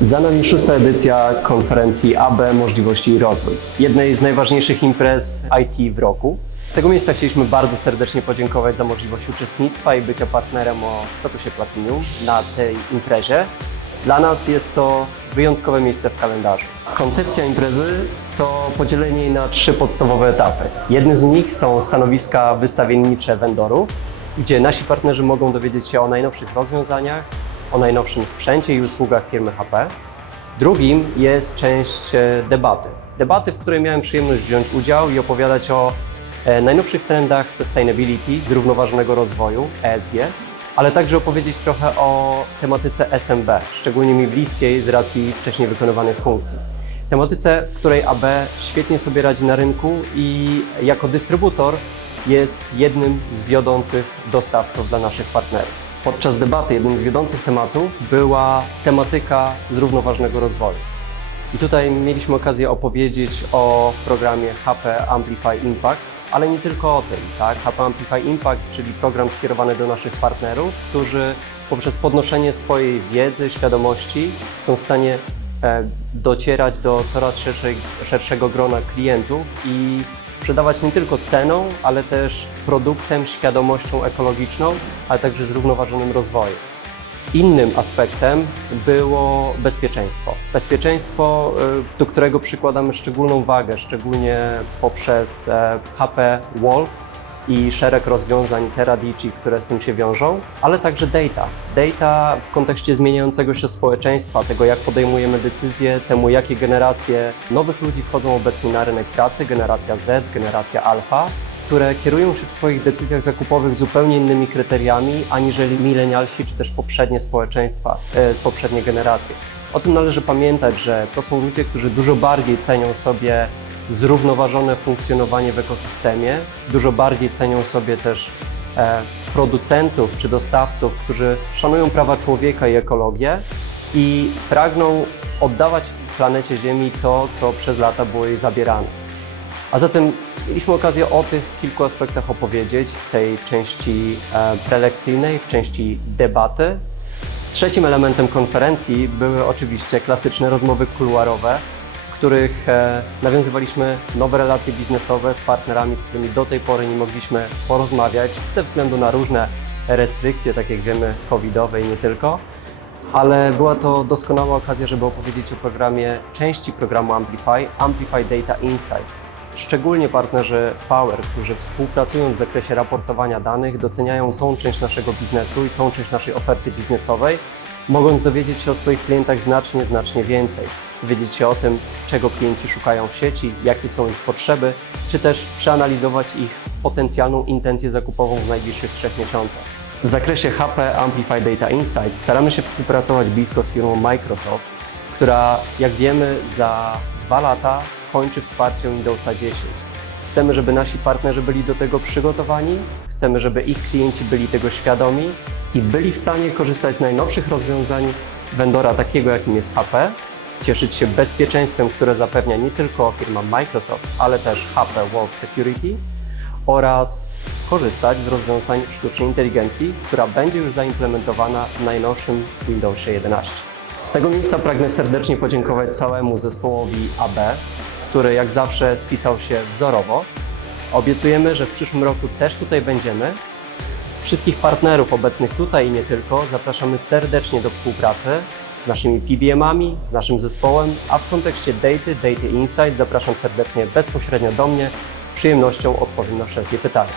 Za nami szósta edycja konferencji AB Możliwości i Rozwój, jednej z najważniejszych imprez IT w roku. Z tego miejsca chcieliśmy bardzo serdecznie podziękować za możliwość uczestnictwa i bycia partnerem o statusie Platinum na tej imprezie. Dla nas jest to wyjątkowe miejsce w kalendarzu. Koncepcja imprezy to podzielenie jej na trzy podstawowe etapy. Jednym z nich są stanowiska wystawiennicze vendorów, gdzie nasi partnerzy mogą dowiedzieć się o najnowszych rozwiązaniach, o najnowszym sprzęcie i usługach firmy HP. Drugim jest część e, debaty. Debaty, w której miałem przyjemność wziąć udział i opowiadać o e, najnowszych trendach sustainability, zrównoważonego rozwoju, ESG, ale także opowiedzieć trochę o tematyce SMB, szczególnie mi bliskiej z racji wcześniej wykonywanych funkcji. Tematyce, w której AB świetnie sobie radzi na rynku i jako dystrybutor jest jednym z wiodących dostawców dla naszych partnerów. Podczas debaty jednym z wiodących tematów była tematyka zrównoważonego rozwoju. I tutaj mieliśmy okazję opowiedzieć o programie HP Amplify Impact, ale nie tylko o tym. Tak? HP Amplify Impact, czyli program skierowany do naszych partnerów, którzy poprzez podnoszenie swojej wiedzy, świadomości są w stanie e, docierać do coraz szerszej, szerszego grona klientów i sprzedawać nie tylko ceną, ale też produktem, świadomością ekologiczną, ale także zrównoważonym rozwojem. Innym aspektem było bezpieczeństwo. Bezpieczeństwo, y, do którego przykładamy szczególną wagę, szczególnie poprzez e, HP Wolf i szereg rozwiązań Teradici, które z tym się wiążą, ale także data. Data w kontekście zmieniającego się społeczeństwa, tego jak podejmujemy decyzje, temu jakie generacje nowych ludzi wchodzą obecnie na rynek pracy, generacja Z, generacja alfa, które kierują się w swoich decyzjach zakupowych zupełnie innymi kryteriami aniżeli milenialsi czy też poprzednie społeczeństwa, e, z poprzedniej generacji. O tym należy pamiętać, że to są ludzie, którzy dużo bardziej cenią sobie zrównoważone funkcjonowanie w ekosystemie, dużo bardziej cenią sobie też e, producentów czy dostawców, którzy szanują prawa człowieka i ekologię i pragną oddawać planecie Ziemi to, co przez lata było jej zabierane. A zatem mieliśmy okazję o tych kilku aspektach opowiedzieć w tej części e, prelekcyjnej, w części debaty. Trzecim elementem konferencji były oczywiście klasyczne rozmowy kuluarowe, których e, nawiązywaliśmy nowe relacje biznesowe z partnerami, z którymi do tej pory nie mogliśmy porozmawiać ze względu na różne restrykcje, tak jak wiemy, covidowe i nie tylko. Ale była to doskonała okazja, żeby opowiedzieć o programie, części programu Amplify, Amplify Data Insights. Szczególnie partnerzy Power, którzy współpracują w zakresie raportowania danych, doceniają tą część naszego biznesu i tą część naszej oferty biznesowej, mogąc dowiedzieć się o swoich klientach znacznie, znacznie więcej. Dowiedzieć się o tym, czego klienci szukają w sieci, jakie są ich potrzeby, czy też przeanalizować ich potencjalną intencję zakupową w najbliższych trzech miesiącach. W zakresie HP Amplify Data Insights staramy się współpracować blisko z firmą Microsoft, która, jak wiemy, za dwa lata kończy wsparcie Windowsa 10. Chcemy, żeby nasi partnerzy byli do tego przygotowani, chcemy, żeby ich klienci byli tego świadomi i byli w stanie korzystać z najnowszych rozwiązań vendora takiego, jakim jest HP, cieszyć się bezpieczeństwem, które zapewnia nie tylko firma Microsoft, ale też HP Wolf Security oraz korzystać z rozwiązań sztucznej inteligencji, która będzie już zaimplementowana w najnowszym Windowsie 11. Z tego miejsca pragnę serdecznie podziękować całemu zespołowi AB, który jak zawsze spisał się wzorowo. Obiecujemy, że w przyszłym roku też tutaj będziemy. Z wszystkich partnerów obecnych tutaj i nie tylko zapraszamy serdecznie do współpracy z naszymi PBM-ami, z naszym zespołem, a w kontekście Data, Data Insight zapraszam serdecznie bezpośrednio do mnie. Z przyjemnością odpowiem na wszelkie pytania.